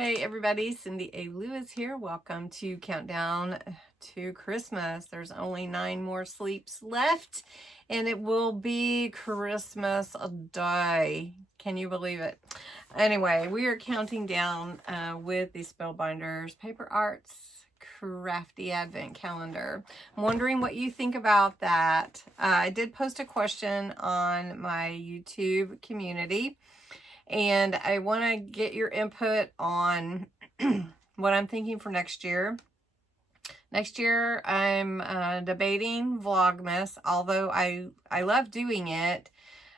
Hey everybody, Cindy A. Lewis here. Welcome to Countdown to Christmas. There's only 9 more sleeps left and it will be Christmas Day. Can you believe it? Anyway, we are counting down with the Spellbinders Paper Arts Crafty Advent Calendar. I'm wondering what you think about that. I did post a question on my YouTube community. And I want to get your input on what I'm thinking for next year. Next year, I'm debating Vlogmas, although I love doing it.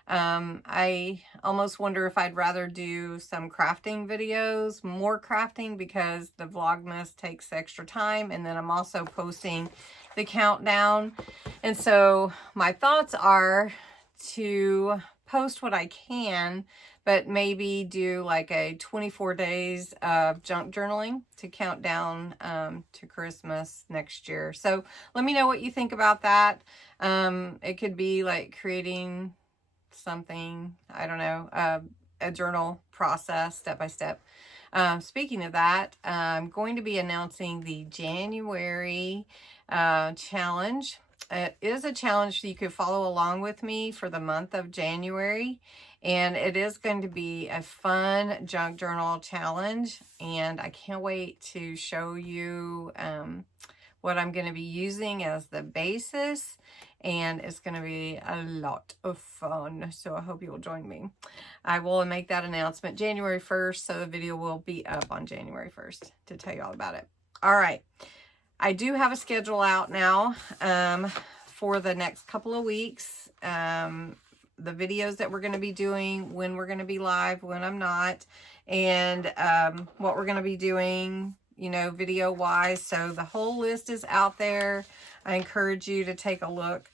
I almost wonder if I'd rather do some crafting videos, more crafting, because the Vlogmas takes extra time. And then I'm also posting the countdown. And so my thoughts are to post what I can, but maybe do like a 24 days of junk journaling to count down to Christmas next year. So let me know what you think about that. It could be like creating something, I don't know, a journal process step by step. Speaking of that, I'm going to be announcing the January challenge. It is a challenge so you could follow along with me for the month of January. And it is going to be a fun junk journal challenge. And I can't wait to show you what I'm going to be using as the basis. And it's going to be a lot of fun. So I hope you will join me. I will make that announcement January 1st. So the video will be up on January 1st to tell you all about it. All right. I do have a schedule out now for the next couple of weeks. The videos that we're going to be doing, when we're going to be live, when I'm not, and what we're going to be doing, you know, video wise. So the whole list is out there. I encourage you to take a look.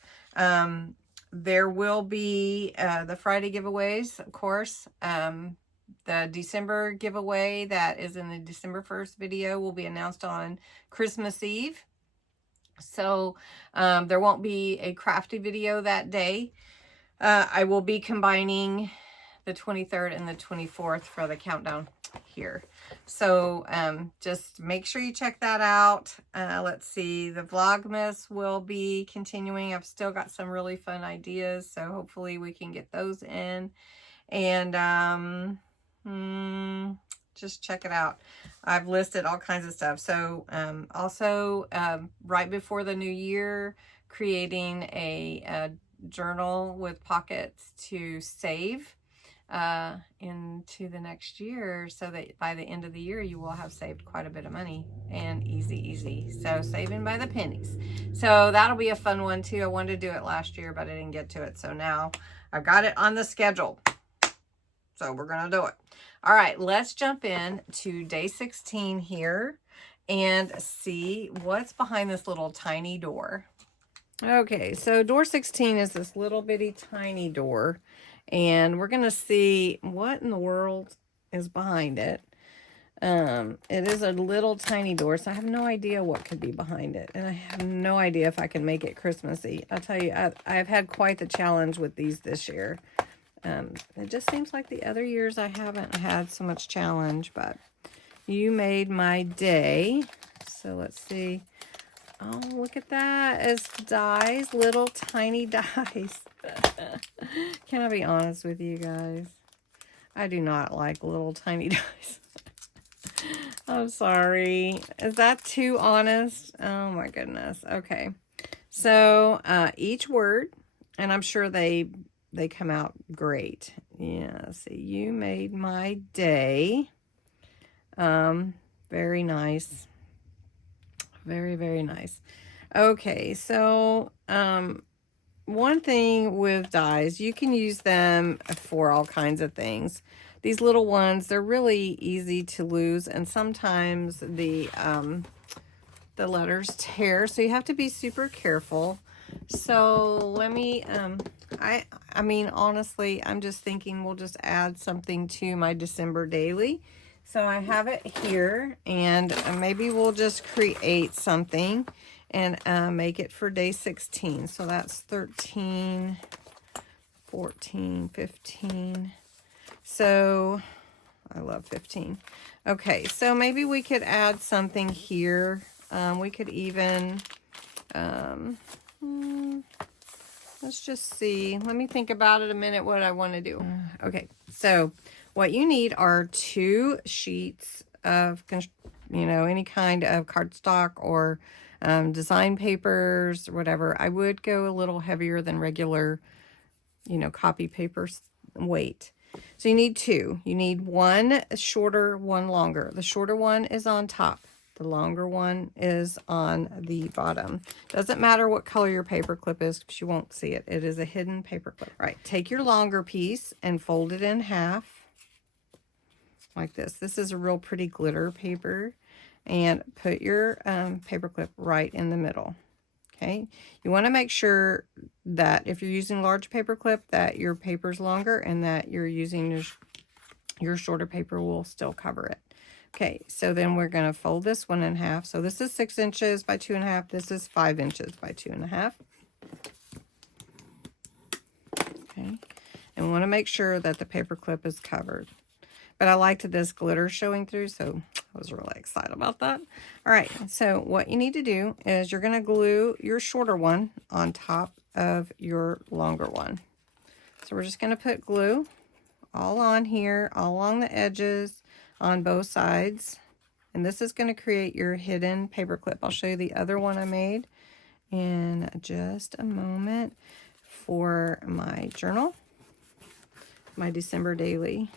There will be the Friday giveaways, of course. The December giveaway that is in the December 1st video will be announced on Christmas Eve. So there won't be a crafty video that day. I will be combining the 23rd and the 24th for the countdown here. So just make sure you check that out. Let's see, the Vlogmas will be continuing. I've still got some really fun ideas, so hopefully we can get those in. And just check it out. I've listed all kinds of stuff. So also right before the new year, creating a journal with pockets to save into the next year, so that by the end of the year you will have saved quite a bit of money, and easy. So saving by the pennies. So that'll be a fun one too. I wanted to do it last year, but I didn't get to it. So now I've got it on the schedule. So we're going to do it. All right, let's jump in to day 16 here and see what's behind this little tiny door. Okay, so door 16 is this little bitty tiny door, and we're going to see what in the world is behind it. It is a little tiny door, so I have no idea what could be behind it, and I have no idea if I can make it Christmassy. I'll tell you, I've had quite the challenge with these this year. It just seems like the other years I haven't had so much challenge, but you made my day. So let's see. Oh, look at that. It's dies, little tiny dies. Can I be honest with you guys? I do not like little tiny dies. I'm sorry. Is that too honest? Oh my goodness. Okay. So each word, and I'm sure they come out great. Yeah, see, you made my day. Very nice. Very nice. Okay, so one thing with dies, you can use them for all kinds of things. These little ones, they're really easy to lose, and sometimes the letters tear, so you have to be super careful. So let me, I mean, honestly, I'm just thinking we'll just add something to my December daily. So I have it here, and maybe we'll just create something and make it for day 16. So that's 13, 14, 15. So I love 15. Okay, so maybe we could add something here. We could even, let's just see. Let me think about it a minute what I want to do. Okay, so what you need are 2 sheets of, any kind of cardstock or design papers or whatever. I would go a little heavier than regular, copy paper weight. So you need 2. You need one shorter, one longer. The shorter one is on top. The longer one is on the bottom. Doesn't matter what color your paper clip is because you won't see it. It is a hidden paper clip. All right, take your longer piece and fold it in half like this. This is a real pretty glitter paper. And put your paper clip right in the middle. Okay, you want to make sure that if you're using large paper clip that your paper's longer and that you're using your shorter paper will still cover it. Okay, so then we're going to fold this one in half. So this is 6 inches by 2.5. This is 5 inches by 2.5. Okay, and we want to make sure that the paper clip is covered. But I liked this glitter showing through, so I was really excited about that. All right, so what you need to do is you're going to glue your shorter one on top of your longer one. So we're just going to put glue all on here, all along the edges, on both sides. And this is going to create your hidden paper clip. I'll show you the other one I made in just a moment for my journal, my December daily.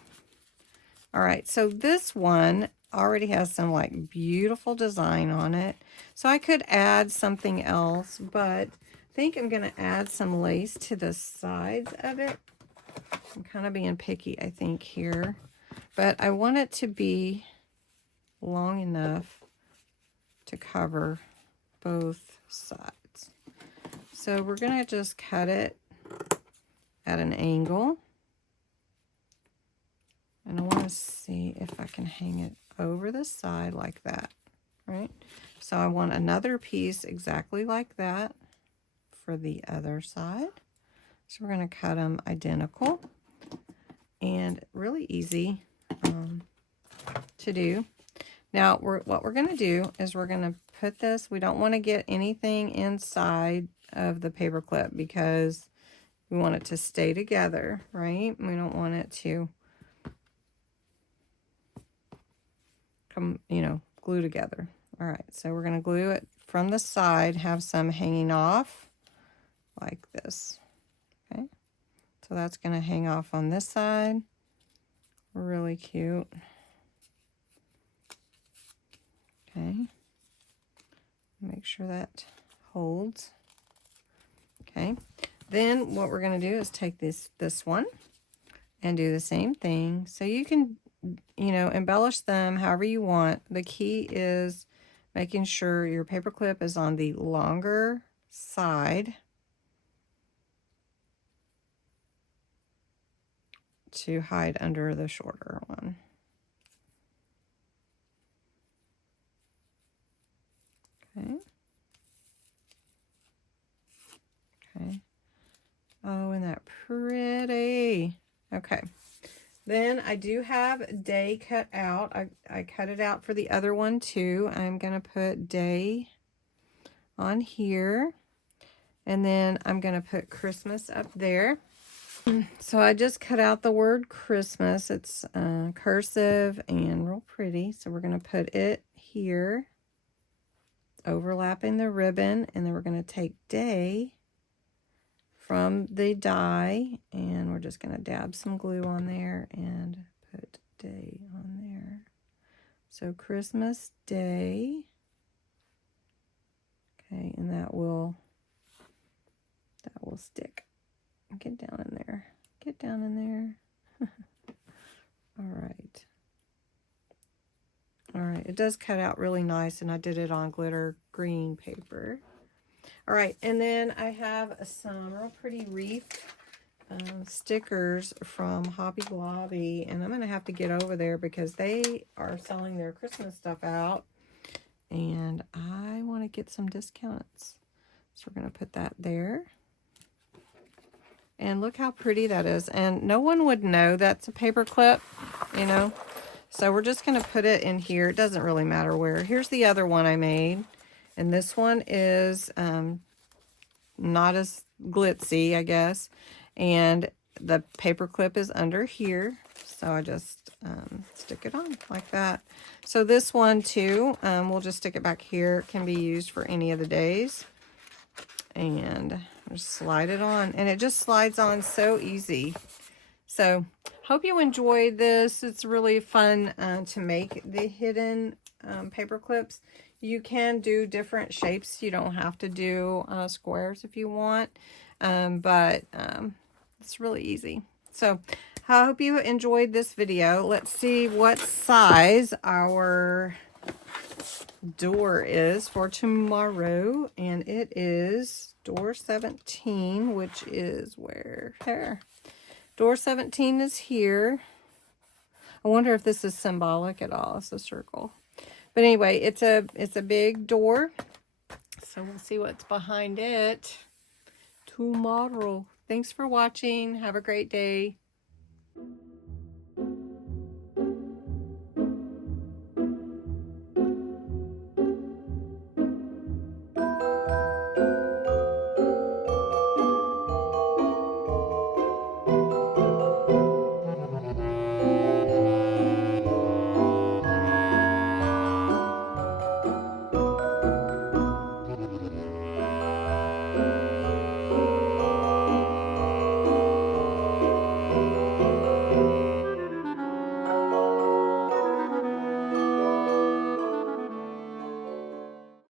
All right, so this one already has some like beautiful design on it. So I could add something else, but I think I'm going to add some lace to the sides of it. I'm kind of being picky, I think, here. But I want it to be long enough to cover both sides. So we're going to just cut it at an angle. And I want to see if I can hang it over the side like that, right? So I want another piece exactly like that for the other side. So we're going to cut them identical and really easy to do. Now, what we're going to do is we're going to put this, we don't want to get anything inside of the paper clip because we want it to stay together, right? We don't want it to glue together. All right, so we're going to glue it from the side, have some hanging off like this. Okay, so that's going to hang off on this side. Really cute. Okay, make sure that holds. Okay, then what we're going to do is take this one and do the same thing. So you can embellish them however you want. The key is making sure your paper clip is on the longer side to hide under the shorter one. Okay. Okay. Oh, isn't that pretty? Okay. Then I do have day cut out. I cut it out for the other one too. I'm going to put day on here. And then I'm going to put Christmas up there. So I just cut out the word Christmas. It's cursive and real pretty. So we're going to put it here, overlapping the ribbon. And then we're going to take day from the die, and we're just going to dab some glue on there and put day on there. So Christmas Day. Okay, and that will stick. Get down in there. Get down in there. All right. All right, it does cut out really nice, and I did it on glitter green paper. All right, and then I have some real pretty wreath stickers from Hobby Lobby, and I'm going to have to get over there because they are selling their Christmas stuff out, and I want to get some discounts. So we're going to put that there. And look how pretty that is. And no one would know that's a paper clip, you know. So we're just going to put it in here. It doesn't really matter where. Here's the other one I made. And this one is not as glitzy, I guess. And the paper clip is under here. So I just stick it on like that. So this one too, we'll just stick it back here. It can be used for any of the days. And just slide it on. And it just slides on so easy. So hope you enjoyed this. It's really fun to make the hidden paper clips. You can do different shapes. You don't have to do squares if you want. But it's really easy. So I hope you enjoyed this video. Let's see what size our door is for tomorrow. And it is door 17, which is where? There. Door 17 is here. I wonder if this is symbolic at all. It's a circle. But anyway, it's a big door. So we'll see what's behind it tomorrow. Thanks for watching. Have a great day.